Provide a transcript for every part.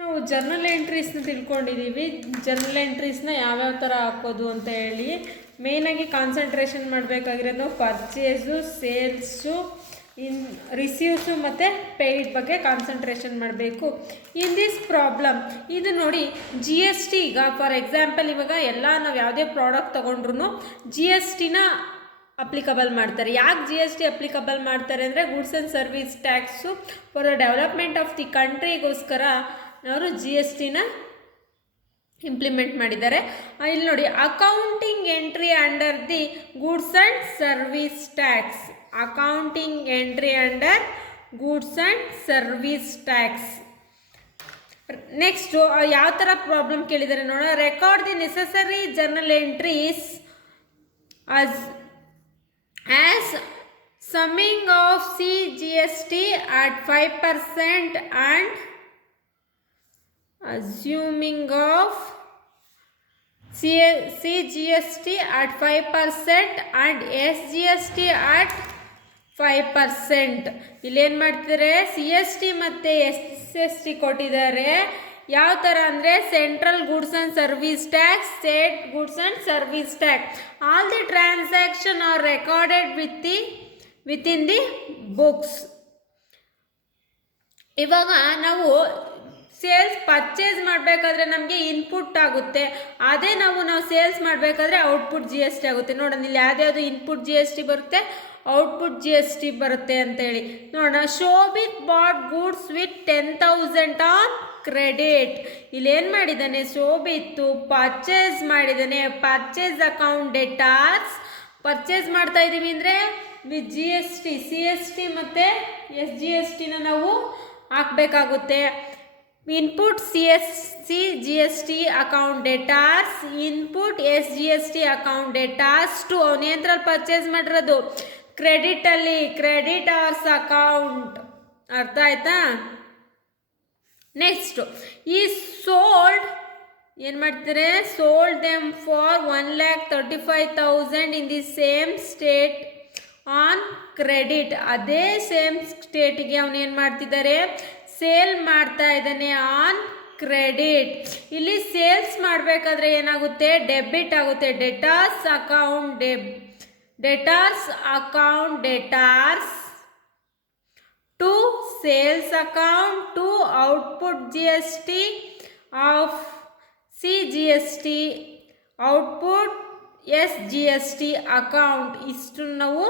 ನಾವು journal ಎಂಟ್ರೀಸ್ನ ತಿಳ್ಕೊಂಡಿದ್ದೀವಿ. Journal ಎಂಟ್ರೀಸ್ನ ಯಾವ್ಯಾವ ಥರ ಹಾಕೋದು ಅಂತ ಹೇಳಿ. ಮೇಯ್ನಾಗಿ ಕಾನ್ಸಂಟ್ರೇಷನ್ ಮಾಡಬೇಕಾಗಿರೋದು ಪರ್ಚೇಸು, ಸೇಲ್ಸು, ರಿಸೀವ್ಸು ಮತ್ತು ಪೇಯ್ಡ್ ಬಗ್ಗೆ ಕಾನ್ಸಂಟ್ರೇಷನ್ ಮಾಡಬೇಕು. ಇನ್ ದಿಸ್ ಪ್ರಾಬ್ಲಮ್ ಇದು ನೋಡಿ, ಜಿ ಎಸ್ ಟಿ ಈಗ ಫಾರ್ ಎಕ್ಸಾಂಪಲ್ ಇವಾಗ ಎಲ್ಲ ನಾವು ಯಾವುದೇ ಪ್ರಾಡಕ್ಟ್ ತೊಗೊಂಡ್ರು ಜಿ ಎಸ್ ಟಿನ ಅಪ್ಲಿಕಬಲ್ ಮಾಡ್ತಾರೆ. ಯಾಕೆ ಜಿ ಎಸ್ ಟಿ ಅಪ್ಲಿಕಬಲ್ ಮಾಡ್ತಾರೆ ಅಂದರೆ goods and service tax for the development of the ಕಂಟ್ರಿಗೋಸ್ಕರ ಅವರು ಜಿ ಎಸ್ ಟಿನ ಇಂಪ್ಲಿಮೆಂಟ್ ಮಾಡಿದ್ದಾರೆ. ಇಲ್ಲಿ ನೋಡಿ, accounting entry under the goods and service tax, accounting entry under goods and service tax. Next ಯಾವ ಥರ ಪ್ರಾಬ್ಲಮ್ ಕೇಳಿದ್ದಾರೆ ನೋಡೋಣ. Record the necessary journal entries as summing of CGST at 5% and assuming of CGST at 5% and SGST at 5%. ಇಲ್ಲೇನು ಮಾಡ್ತಿದ್ದಾರೆ, C S T ಮತ್ತು S T ಕೊಟ್ಟಿದ್ದಾರೆ. ಯಾವ ಥರ ಅಂದರೆ central goods and service tax, state goods and service tax. All the transaction are recorded within the books. ಇವಾಗ ನಾವು sales purchase ಮಾಡಬೇಕಾದ್ರೆ ನಮಗೆ ಇನ್ಪುಟ್ ಆಗುತ್ತೆ, ಅದೇ ನಾವು ಸೇಲ್ಸ್ ಮಾಡಬೇಕಾದ್ರೆ ಔಟ್ಪುಟ್ ಜಿ ಎಸ್ ಟಿ ಆಗುತ್ತೆ. ನೋಡೋಣ ಇಲ್ಲಿ ಯಾವ್ದು ಇನ್ಪುಟ್ ಜಿ ಎಸ್ ಟಿ ಬರುತ್ತೆ, ಔಟ್ಪುಟ್ ಜಿ ಎಸ್ ಟಿ ಬರುತ್ತೆ ಅಂತೇಳಿ ನೋಡೋಣ. Shobhit bought goods with 10,000 on credit. ಇಲ್ಲೇನು ಮಾಡಿದ್ದಾನೆ, ಶೋಭಿತ್ತು ಪರ್ಚೇಸ್ ಮಾಡಿದ್ದಾನೆ. ಪರ್ಚೇಸ್ ಅಕೌಂಟ್ ಡೆಟಾರ್ಸ್, ಪರ್ಚೇಸ್ ಮಾಡ್ತಾ ಇದ್ದೀವಿ ಅಂದರೆ with G S T, C S T ಮತ್ತು ಎಸ್ ಜಿ ಎಸ್ ಟಿನ ನಾವು ಹಾಕಬೇಕಾಗುತ್ತೆ. Input C G S T account debtors, input S G S T account debtors to ಅವನೇಂದ್ರಲ್ಲಿ ಪರ್ಚೇಸ್ ಮಾಡಿರೋದು ಕ್ರೆಡಿಟಲ್ಲಿ, ಕ್ರೆಡಿಟಾರ್ಸ್ ಅಕೌಂಟ್. ಅರ್ಥ ಆಯ್ತಾ? ನೆಕ್ಸ್ಟು ಈ ಸೋಲ್ಡ್ ಏನು ಮಾಡ್ತಾರೆ, sold them for 1,35,000 in the same state on credit. ಅದೇ ಸೇಮ್ ಸ್ಟೇಟಿಗೆ ಅವನು ಏನು ಮಾಡ್ತಿದ್ದಾರೆ, ಸೇಲ್ ಮಾಡ್ತಾ ಇದ್ದಾನೆ ಆನ್ ಕ್ರೆಡಿಟ್. ಇಲ್ಲಿ ಸೇಲ್ಸ್ ಮಾಡಬೇಕಾದ್ರೆ ಏನಾಗುತ್ತೆ, ಡೆಬಿಟ್ ಆಗುತ್ತೆ. ಡೆಟಾರ್ಸ್ account ಡೆಟಾರ್ಸ್ to sales account to output GST of CGST output SGST account. ಇಷ್ಟು ನಾವು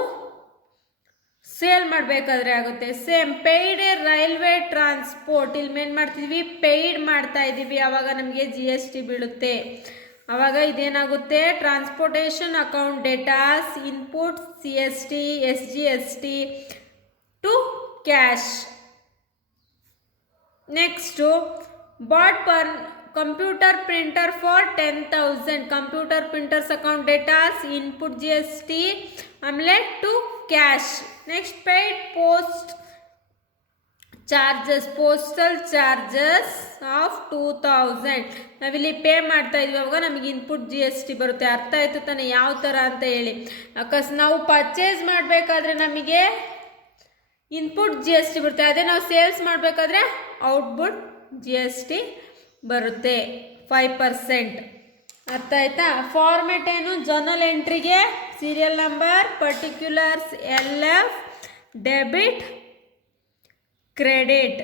ಸೇಲ್ ಮಾಡಬೇಕಾದ್ರೆ ಆಗುತ್ತೆ. ಸೇಮ್ ಪೇಯ್ಡ್ ರೈಲ್ವೆ ಟ್ರಾನ್ಸ್ಪೋರ್ಟ್, ಇಲ್ಲಿ ಏನು ಮಾಡ್ತಿದ್ವಿ, ಪೇಯ್ಡ್ ಮಾಡ್ತಾ ಇದ್ದೀವಿ, ಆವಾಗ ನಮಗೆ ಜಿ ಎಸ್ ಟಿ ಬೀಳುತ್ತೆ. ಆವಾಗ ಇದೇನಾಗುತ್ತೆ, transportation account debtors, input C S T S G S T to cash. Next bought per computer printer for 10,000, computer printers account debtors, input G S T, ಆಮೇಲೆ to cash. Next paid post charges, postal charges of 2,000. ನಾವಿಲ್ಲಿ pay ಮಾಡ್ತಾ ಇದ್ವಿ, ಅವಾಗ ನಮಗೆ input G S T ಬರುತ್ತೆ. ಅರ್ಥ ಆಯ್ತು ತಾನೆ ಯಾವ ಥರ ಅಂತ ಹೇಳಿ. ನಾವು ಪರ್ಚೇಸ್ ಮಾಡಬೇಕಾದ್ರೆ ನಮಗೆ ಇನ್ಪುಟ್ ಜಿ ಎಸ್ ಟಿ ಬರುತ್ತೆ, ಅದೇ ನಾವು ಸೇಲ್ಸ್ ಮಾಡಬೇಕಾದ್ರೆ ಔಟ್ಪುಟ್ ಜಿ ಎಸ್ ಟಿ ಬರುತ್ತೆ 5%. ಅರ್ಥ ಆಯ್ತಾ? ಫಾರ್ಮೆಟ್ ಏನು, ಜರ್ನಲ್ ಎಂಟ್ರಿಗೆ serial number, particulars, L F, debit, credit.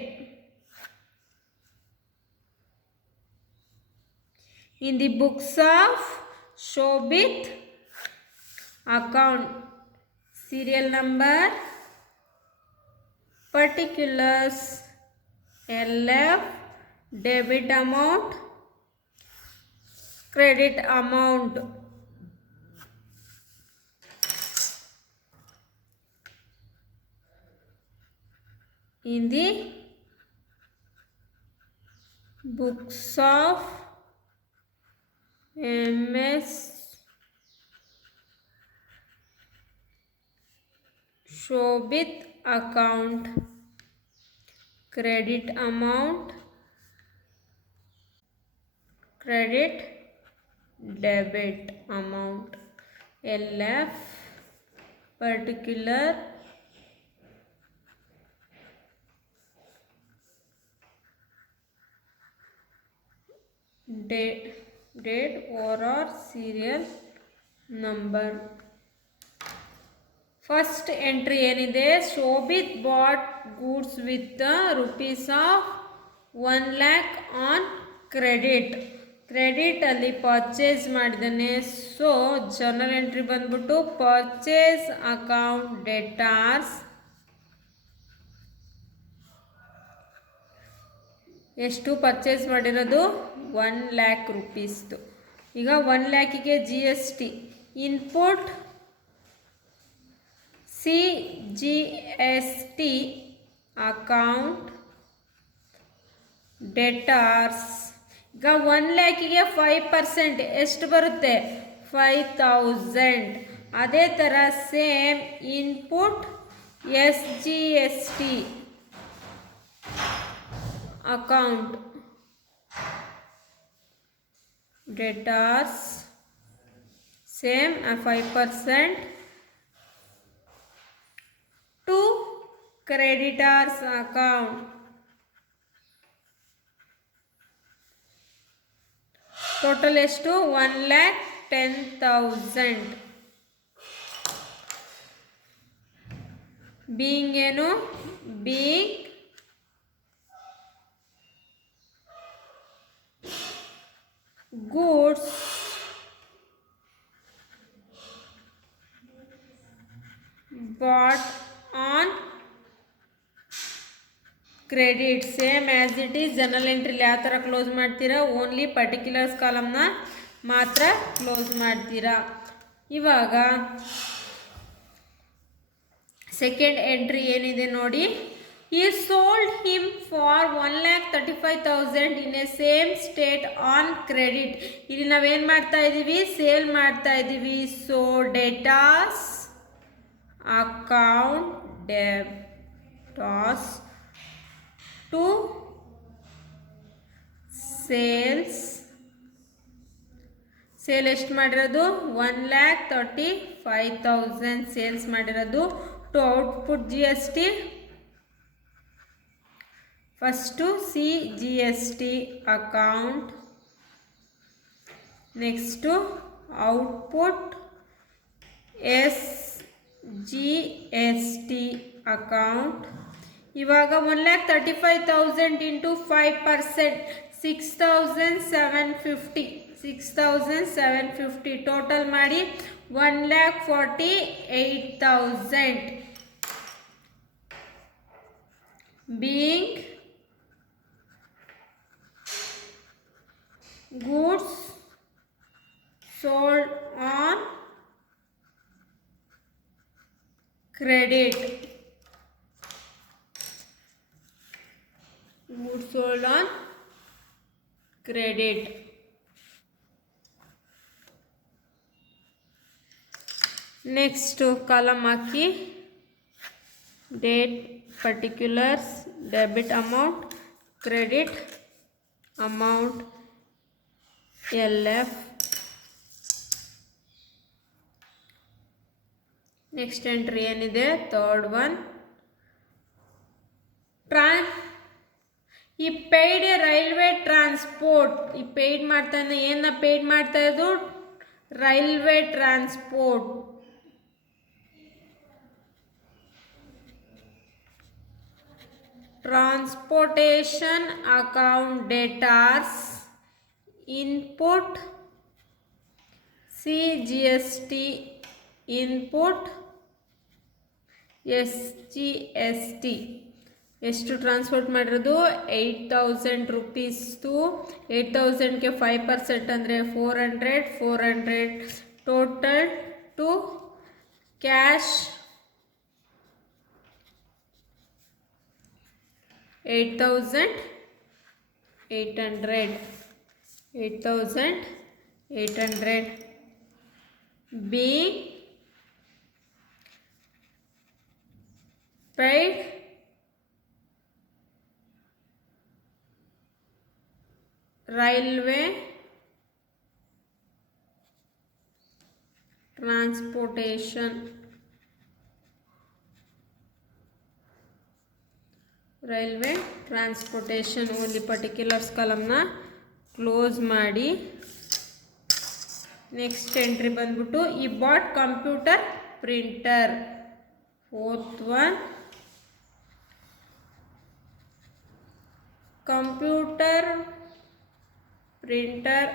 In the books of Shobhit account, serial number, particulars, LF, debit amount, credit amount. In the books of MS Shobhit account, credit amount, credit debit amount, LF, particular, date or serial number. First entry ಏನಿದೆ, Shobhit bought goods with rupees of 1 lakh on credit ಅಲ್ಲಿ purchase ಮಾಡಿದ್ದಾನೆ. So journal entry ಬಂದ್ಬಿಟ್ಟು purchase account debtors ಎಷ್ಟು purchase ಮಾಡಿರೋದು 1 lakh ರೂಪೀಸ್ದು. ಈಗ 1 lakhಗೆ GST input CGST account debtors. ಈಗ 1 lakhಗೆ 5% ಎಷ್ಟು ಬರುತ್ತೆ, 5000. ಅದೇ ಥರ same input SGST account debtors same 5% to creditors account. Total ಎಷ್ಟು, 1,10,000. ಬೀಯಿಂಗ್ ಏನು, being goods bought on credit. Same as it is journal ಎಂಟ್ರಿಲಿ ಯಾವ ಥರ ಕ್ಲೋಸ್ ಮಾಡ್ತೀರಾ, ಓನ್ಲಿ ಪರ್ಟಿಕ್ಯುಲರ್ಸ್ ಕಾಲಮ್ನ ಮಾತ್ರ ಕ್ಲೋಸ್ ಮಾಡ್ತೀರಾ. ಇವಾಗ ಸೆಕೆಂಡ್ ಎಂಟ್ರಿ ಏನಿದೆ ನೋಡಿ, he sold him for 1,35,000 in a same state on credit. ಇಲ್ಲಿ ನಾವೇನು ಮಾಡ್ತಾ ಇದ್ದೀವಿ, ಸೇಲ್ ಮಾಡ್ತಾ ಇದ್ದೀವಿ. So debtors account debtors to sale ಎಷ್ಟು ಮಾಡಿರೋದು, 1,35,000 ಸೇಲ್ಸ್ ಮಾಡಿರೋದು. To output GST first CGST account, next output SGST account. ಇವಾಗ 1,35,000 ಇಂಟು 5% 6,750 ಟೋಟಲ್ ಮಾಡಿ 1,48,000 being goods sold on credit. Goods sold on credit. Next column ಹಾಕಿ date, particulars, debit amount, credit amount, LF. Next entry ಏನಿದೆ, third one, ಈ paid railway transport. ಈ paid ಮಾಡ್ತಾನೆ, ಏನ paid ಮಾಡ್ತಾ ಇದ್ದು, railway transport. Transportation account debtors input CGST input SGST. ಎಷ್ಟು transport ಮಾಡಿರೋದು, 8,000 ರೂಪೀಸ್ದು. 8,000ಗೆ 5% ಅಂದರೆ 400 total to cash 8,800 being paid railway transportation. Railway transportation only particulars ಕಾಲಮ್ನ ಕ್ಲೋಸ್ ಮಾಡಿ. ನೆಕ್ಸ್ಟ್ ಎಂಟ್ರಿ ಬಂದ್ಬಿಟ್ಟು ಈ bought computer printer. 4th one, computer printer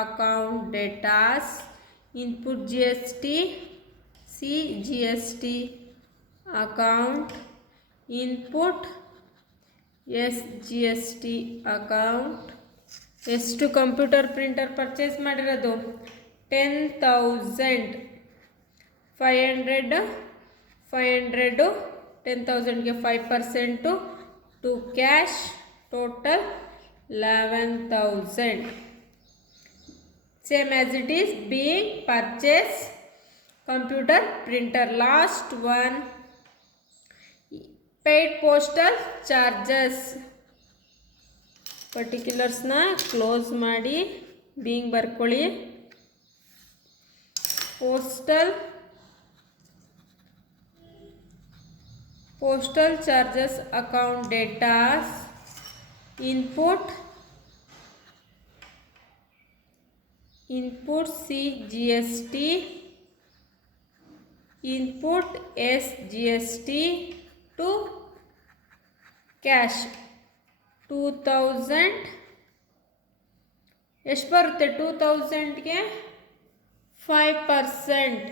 account debtors input GST, C GST account input, S GST account. ಎಷ್ಟು computer printer purchase ಮಾಡಿರೋದು? 10,000. 500 10,000ಗೆ 5% to cash, total 11,000. Same as it is being purchase computer printer. Last one, paid postal charges. ಪರ್ಟಿಕ್ಯುಲರ್ಸ್ನ close ಮಾಡಿ being ಬರ್ಕೊಳ್ಳಿ. postal charges account data, input C GST, input S GST to cash. 2000 ಎಷ್ಟು ಬರುತ್ತೆ? 2000ಗೆ 5%.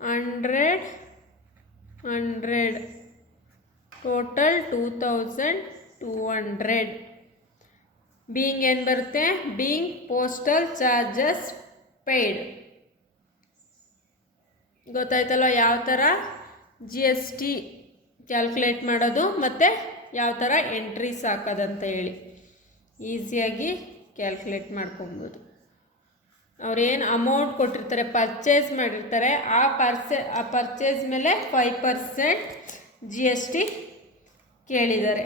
100 total 2200. Being ಏನು ಬರುತ್ತೆ? Being postal charges paid. ಗೊತ್ತಾಯ್ತಲ್ಲ ಯಾವ ಥರ GST ಕ್ಯಾಲ್ಕುಲೇಟ್ ಮಾಡೋದು ಮತ್ತು ಯಾವ ಥರ ಎಂಟ್ರೀಸ್ ಹಾಕೋದಂತ ಹೇಳಿ ಈಸಿಯಾಗಿ ಕ್ಯಾಲ್ಕುಲೇಟ್ ಮಾಡ್ಕೊಬೋದು. ಅವ್ರೇನು ಅಮೌಂಟ್ ಕೊಟ್ಟಿರ್ತಾರೆ, ಪರ್ಚೇಸ್ ಮಾಡಿರ್ತಾರೆ, ಆ ಪರ್ಚೇಸ್ ಮೇಲೆ 5% GST ಕೇಳಿದ್ದಾರೆ.